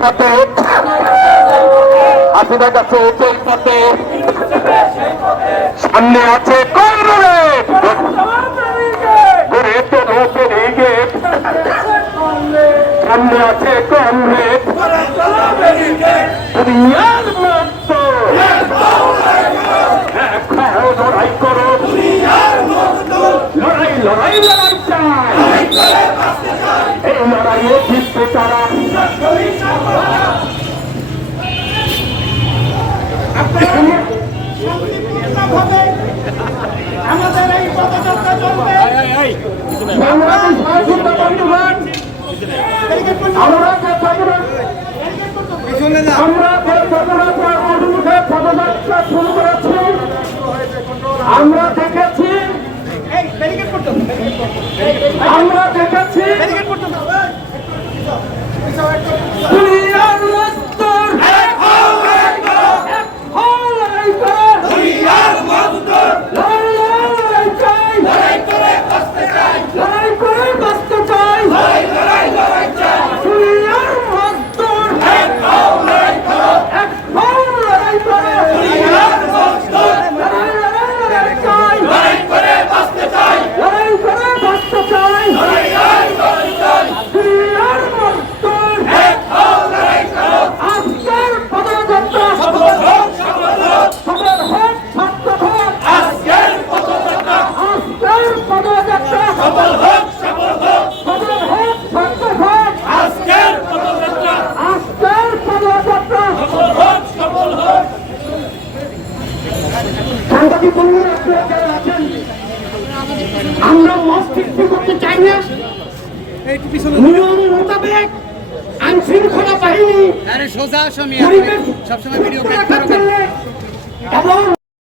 পথে হাসিনা যাচ্ছে সেই পথে সামনে আছে তোলো ব্যারিকেড সামনে আছে কংগ্রেস লড়াই লড়াই লড়াই লড়াই আমরা করেছি আমরা দেখেছি আমরা দেখেছি పెరిగిపోతుంది সাংবাদিক বন্ধুরা আপনারা যারা আছেন আমরা মত সৃষ্টি করতে চাই না। নিয়ম মোতাবেক আইন শৃঙ্খলা বাহিনী এবং